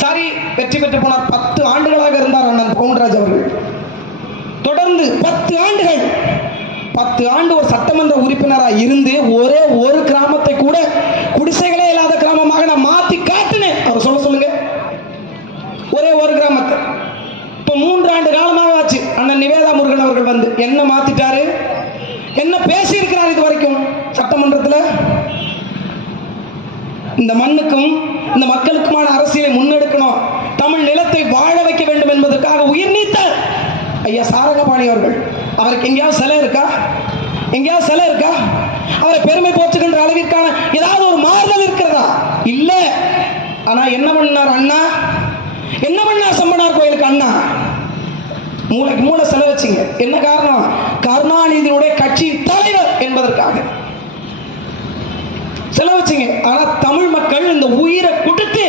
Sorry, வெற்றி பெற்று போனார். 10 ஆண்டுகளாக இருந்தார் அண்ணன் பவுன்ராஜ் அவர்கள். தொடர்ந்து 10 ஆண்டுகள், 10 ஆண்டு ஒரு சட்டமன்ற உறுப்பினராக இருந்து ஒரே ஒரு கிராமத்தை கூட குடிசைகளே இல்லாத கிராமமாக நான் மாத்தி காட்டினேன். அவர் சொல்லுங்க, ஒரே ஒரு கிராமத்தை. இப்ப 3 ஆண்டு காலமாக ஆச்சு அண்ணன் நிவேதா முருகன் அவர்கள் வந்து என்ன மாத்திட்டாரு, என்ன பேசி இருக்கிறார் இது வரைக்கும் சட்டமன்றத்தில்? இந்த மண்ணுக்கும் இந்த மக்களுக்குமான அரசியலை முன்னெடுக்கணும், தமிழ் நிலத்தை வாழ வைக்க வேண்டும் என்பதற்காக உயிர் நீத்த ஐயா சாரங்கபாணி அவர்கள். அவருக்கு எங்கேயாவது சிலை இருக்கா? எங்கேயாவது சிலை இருக்கா? அவரை பெருமை போற்றுகின்ற அளவிற்கான ஏதாவது ஒரு மாறுதல் இருக்கிறதா? இல்ல. ஆனா என்ன பண்ணார் அண்ணா? என்ன பண்ணார் செம்பனார் கோயிலுக்கு அண்ணா? மூளைக்கு மூளை சிலை வச்சிங்க. என்ன காரணம்? கருணாநிதியினுடைய கட்சி தலைவர் என்பதற்காக செலவச்சிங்க. ஆனா தமிழ் மக்கள் இந்த உயிரை கொடுத்து